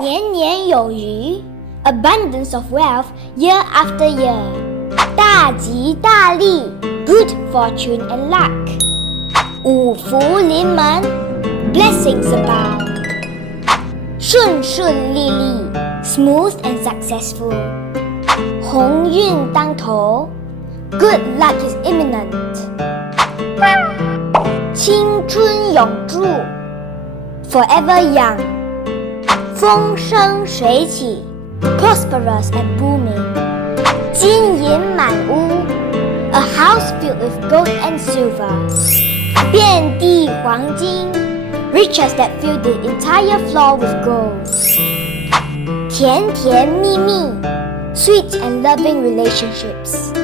年年有余 abundance of wealth year after year 大吉大利 good fortune and luck 五福临门 blessings abound 顺顺利利 smooth and successful 鸿运当头 good luck is imminent 青春永驻 forever young 风生水起 prosperous and booming 金银满屋 a house filled with gold and silver 遍地黄金 riches that fill the entire floor with gold 甜甜蜜蜜 sweet and loving relationships